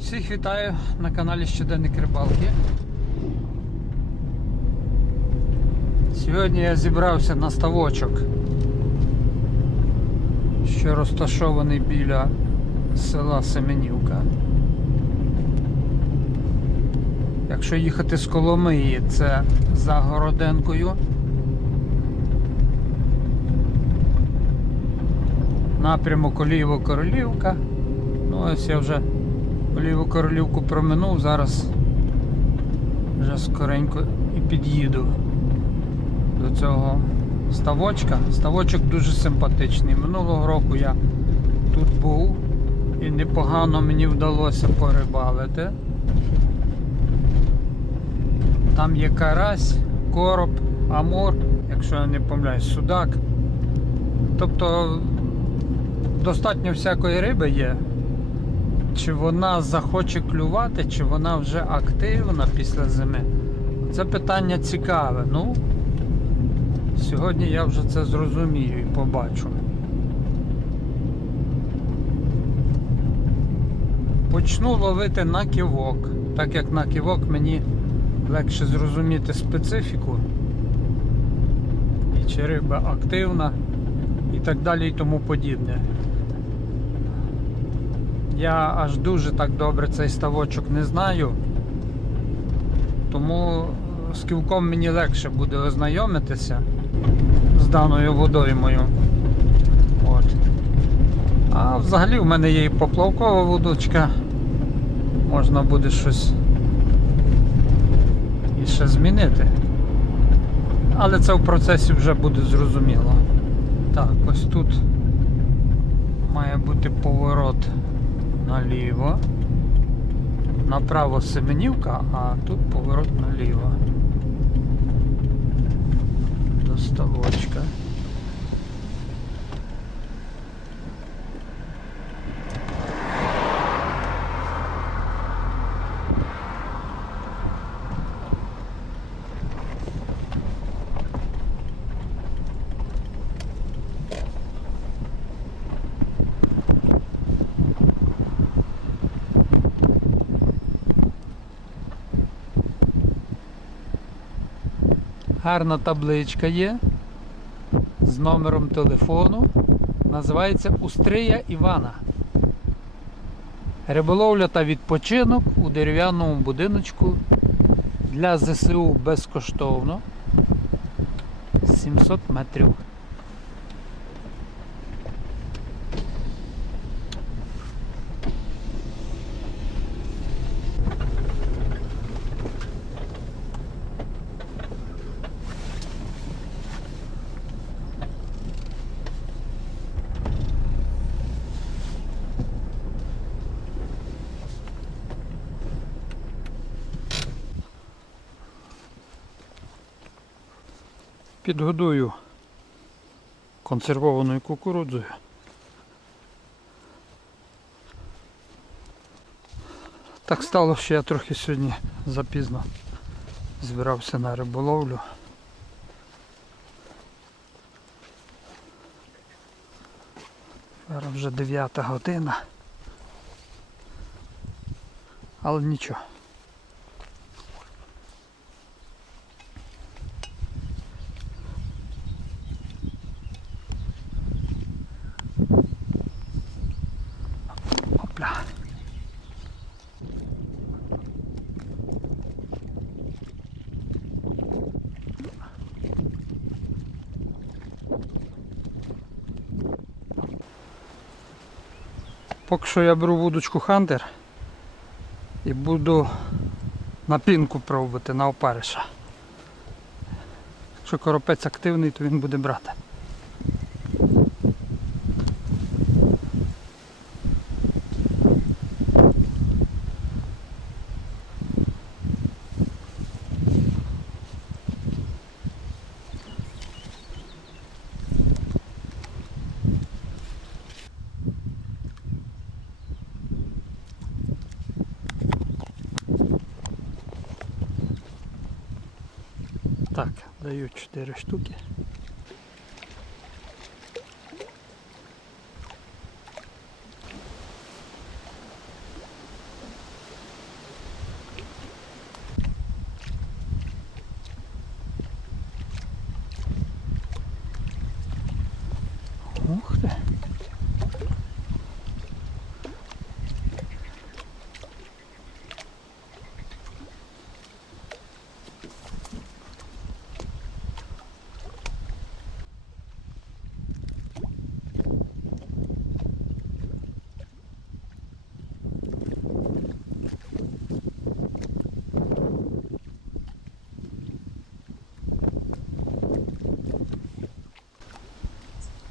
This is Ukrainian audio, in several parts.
Всіх вітаю на каналі Щоденник Рибалки. Сьогодні я зібрався на ставочок, що розташований біля села Семенівка. Якщо їхати з Коломиї, це за Городенкою. Напрямок Олієво-Королівка. Ну ось я вже Оліву Королівку проминув, зараз вже скоренько і під'їду до цього ставочка. Ставочок дуже симпатичний. Минулого року я тут був і непогано мені вдалося порибалити. Там є карась, короб, амур, якщо я не помиляюсь, судак. Тобто достатньо всякої риби є. Чи вона захоче клювати, чи вона вже активна після зими? Це питання цікаве. Ну, сьогодні я вже це зрозумію і побачу. Почну ловити на ківок, так як на ківок мені легше зрозуміти специфіку. І чи риба активна, і так далі, і тому подібне. Я аж дуже так добре цей ставочок не знаю. Тому з ківком мені легше буде ознайомитися з даною водоймою. От. А взагалі в мене є і поплавкова вудочка. Можна буде щось і ще змінити. Але це в процесі вже буде зрозуміло. Так, ось тут має бути поворот наліво. Направо Семенівка, а тут поворот наліво. До ставочка. Гарна табличка є з номером телефону. Називається Устрия Івана. Риболовля та відпочинок у дерев'яному будиночку для ЗСУ безкоштовно. 700 метрів. Підгодую консервованою кукурудзою. Так стало, що я трохи сьогодні запізно збирався на риболовлю. Зараз вже 9 година. Але нічого. Поки що я беру вудочку Хантер і буду на пінку пробувати на опариша. Якщо коропець активний, то він буде брати. Vera Stucker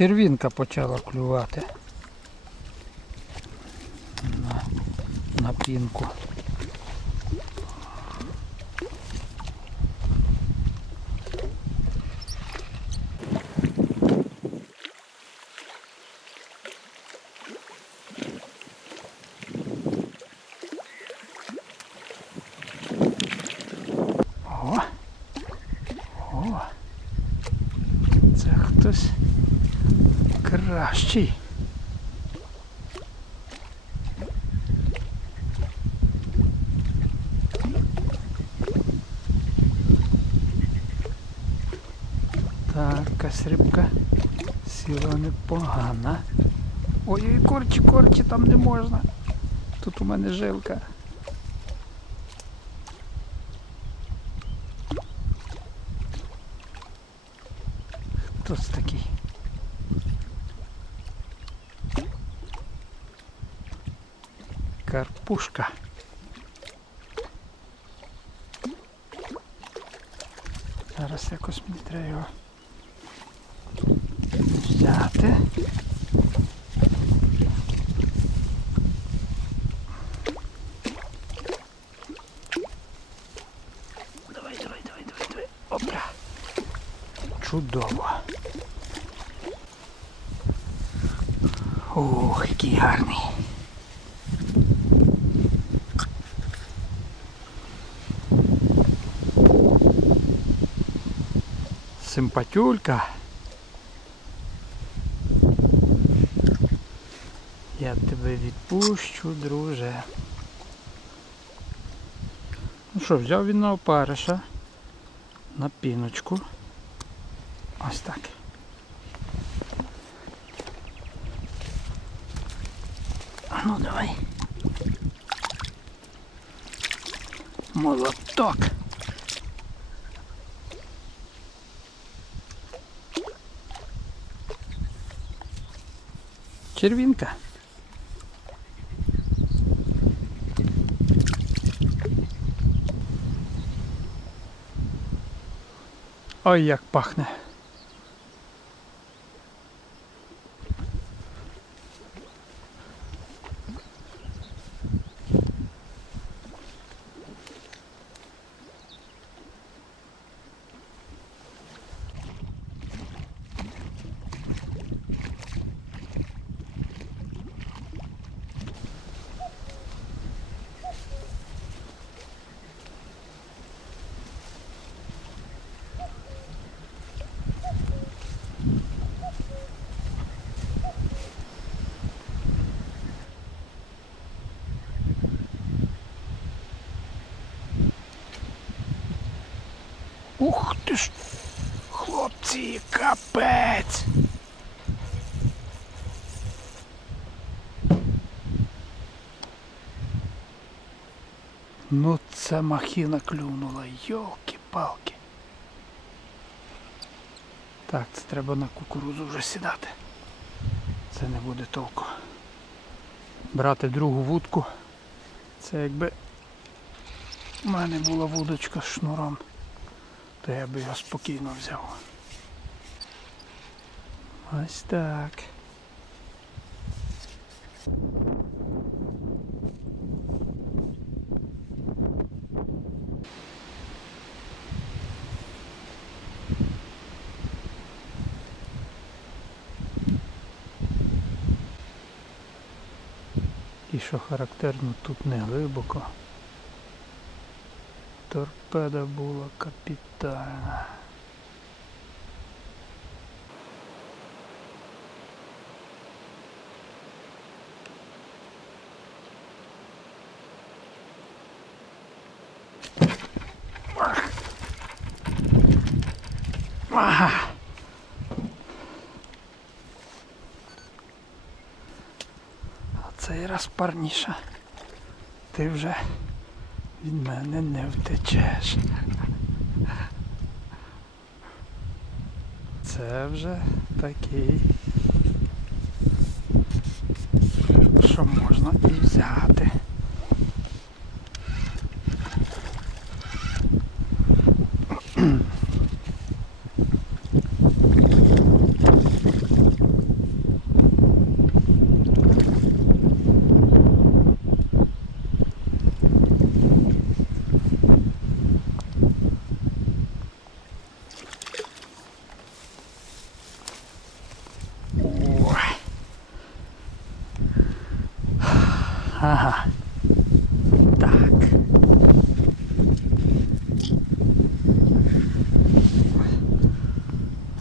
Червінка почала клювати. На, на пінку. О! О! Це хтось кращий. Так, якась рибка сіла непогана. Ой-ой, корчі, корчі, там не можна. Тут у мене жилка. Хто це такий? Карпушка. Зараз якось мені треба його взяти. Давай, давай, давай, давай, давай. Опля. Чудово. Ох, який гарний. Симпатюлька. Я тебе відпущу, друже. Ну що, взяв він на опариша, на піночку. Ось так. Ну давай. Молоток. Червінка. Ой, як пахне. Ух ти ж, хлопці, капець. Ну це махіна клюнула, йолки-палки. Так, це треба на кукурузу вже сідати. Це не буде толку. Брати другу вудку. Це якби в мене була вудочка з шнуром то я би його спокійно взяв. Ось так. І що характерно, тут не глибоко. Торпеда була капітальна. Ага. А цей раз парніша. Ти вже від мене не втечеш. Це вже такий, що можна і взяти. Ага. Так.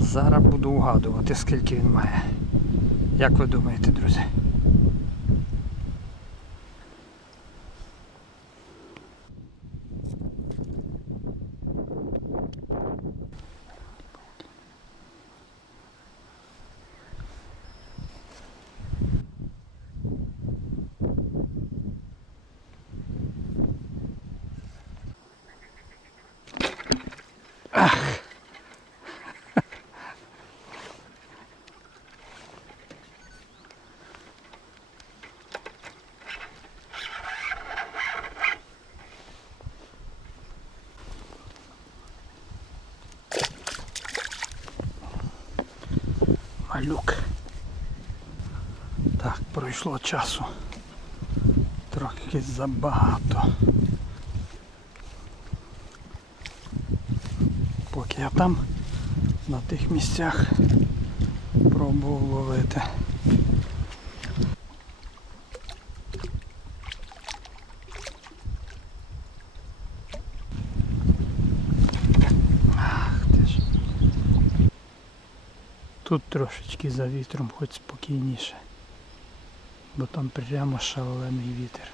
Зараз угадувати, скільки він має. Як ви думаєте, друзі? Малюк. Так, пройшло часу. Трохи забагато. Поки я там на тих місцях пробував ловити. Тут трошечки за вітром хоч спокійніше. Бо там прямо шалений вітер.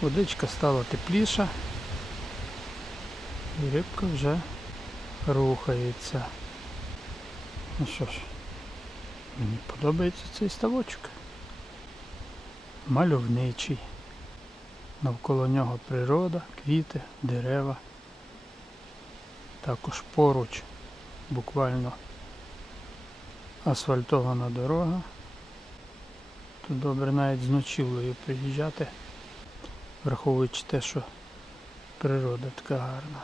Водичка стала тепліша. І рибка вже рухається. Ну що ж, мені подобається цей ставочок. Мальовничий. Навколо нього природа, квіти, дерева. Також поруч буквально асфальтована дорога. Тут добре навіть з ночівлею приїжджати, враховуючи те, що природа така гарна.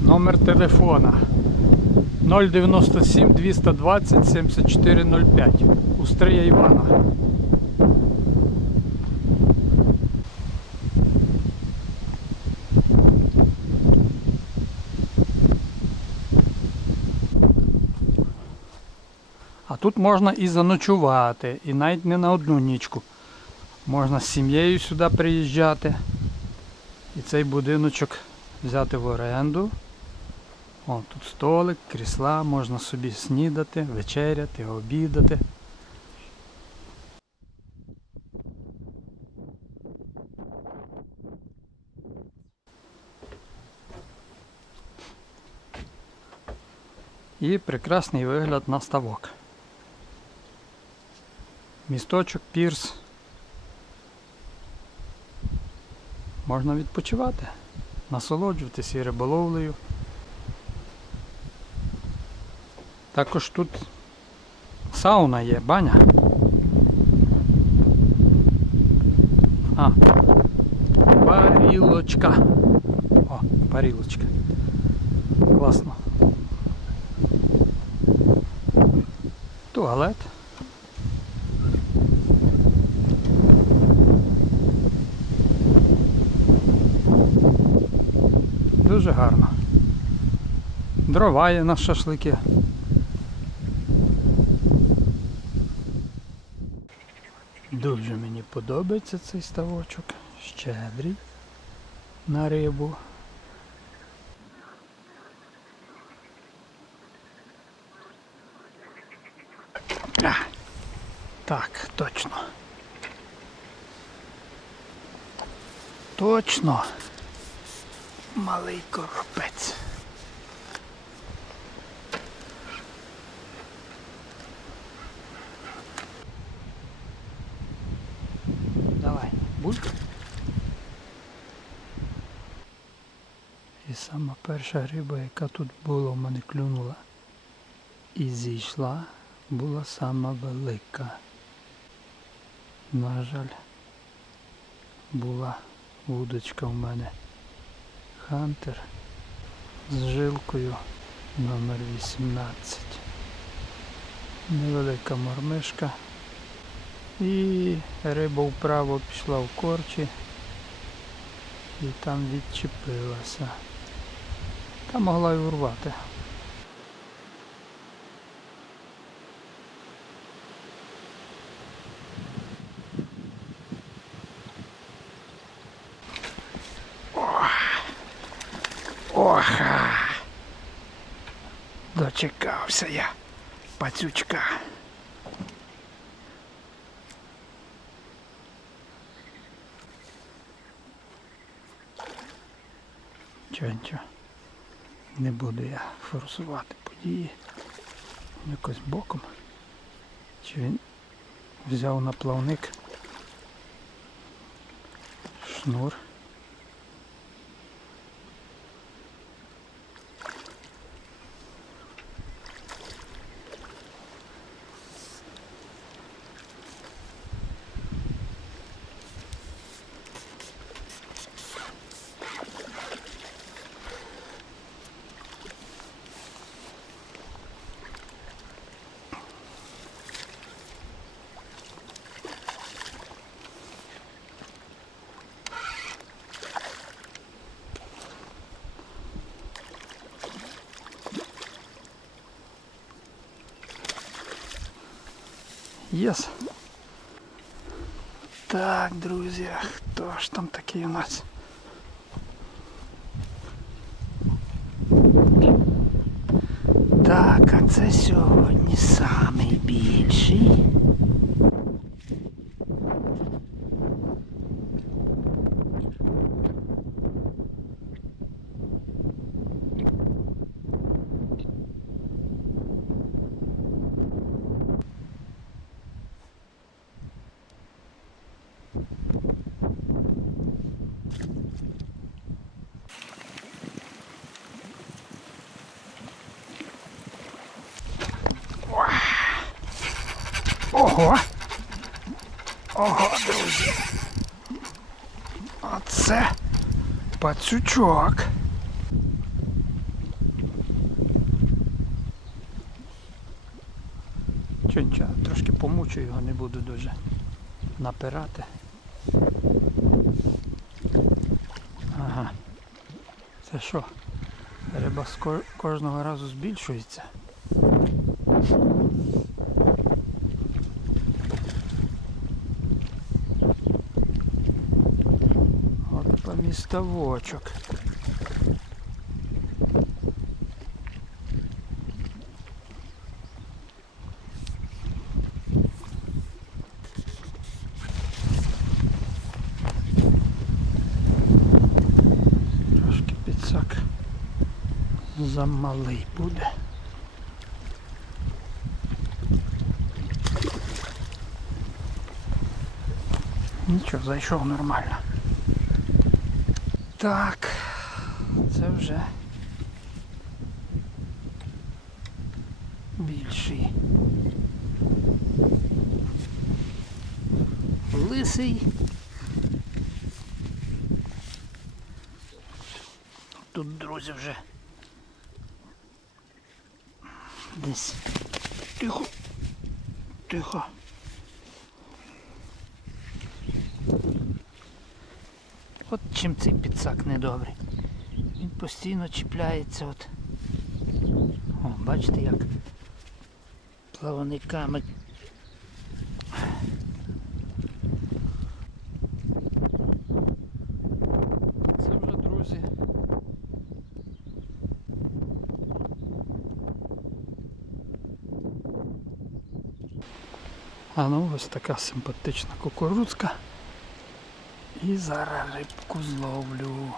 Номер телефона 097 220 7405 Устрия Івана. А тут можна і заночувати, і навіть не на одну нічку. Можна з сім'єю сюди приїжджати. І цей будиночок взяти в оренду. О, тут столик, крісла, можна собі снідати, вечеряти, обідати. І прекрасний вигляд на ставок. Місточок, пірс. Можна відпочивати, насолоджуватися і риболовлею. Також тут сауна є, баня. А, парілочка. О, парілочка. Класно. Туалет. Дуже гарно. Дрова є на шашлики. Дуже мені подобається цей ставочок. Щедрий на рибу. Так, точно. Точно. Малий коропець. Давай. І сама перша риба, яка тут була, в мене клюнула і зійшла, була сама велика. На жаль, була вудочка в мене Хантер з жилкою номер 18. невелика мормишка. І риба вправо пішла в корчі і там відчепилася. Та могла й урвати. Оха! Дочекався я пацючка. Чого, нічого. Не буду я форсувати події якось боком. Чи він взяв на плавник шнур. Єс. Так, друзі, хто ж там такий у нас? Так, а це сьогодні самий більший. Ого! Ого, друзі! Оце пацючок. Чо трошки помучу його, не буду дуже напирати. Ага. Це що? Риба кожного разу збільшується. От помістовочок. Трошки підсак замалий буде. Нічого, зайшов нормально. Так, це вже більший. Лисий. Тут, друзі, вже десь. Тихо. Тихо. От чим цей підсак недобрий. Він постійно чіпляється от. О, бачите як плавниками. Це вже, друзі. А ну ось така симпатична кукурудзка. І зараз рибку зловлю.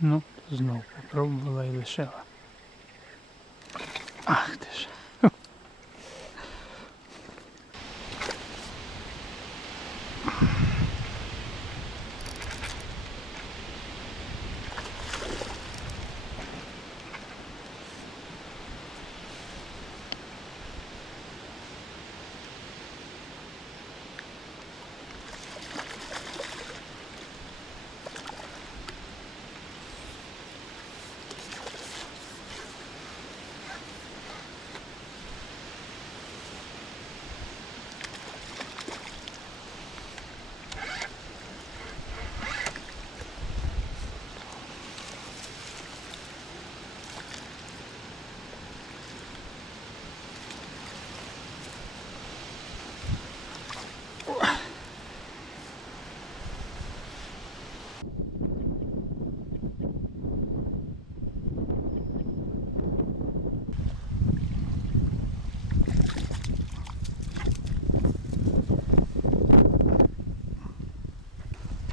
Ну, знову попробувала і лишила.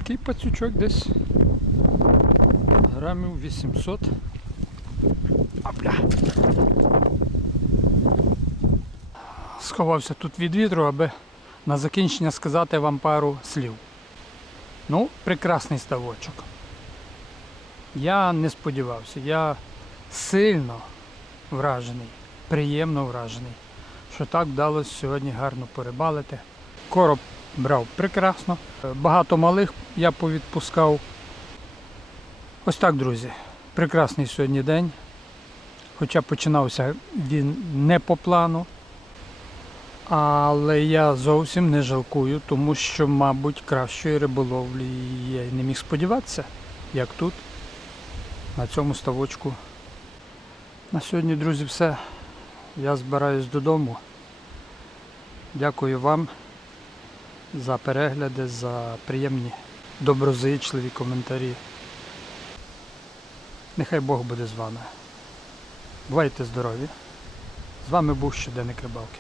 Такий пацючок десь грамів 800. Опля. Сховався тут від вітру, аби на закінчення сказати вам пару слів. Ну, прекрасний ставочок. Я не сподівався, я сильно вражений, приємно вражений, що так вдалося сьогодні гарно порибалити. Короб брав прекрасно. Багато малих я повідпускав. Ось так, друзі. Прекрасний сьогодні день. Хоча починався він не по плану. Але я зовсім не жалкую, тому що, мабуть, кращої риболовлі я й не міг сподіватися, як тут, на цьому ставочку. На сьогодні, друзі, все. Я збираюсь додому. Дякую вам за перегляди, за приємні, доброзичливі коментарі. Нехай Бог буде з вами. Бувайте здорові. З вами був щоденник рибалки.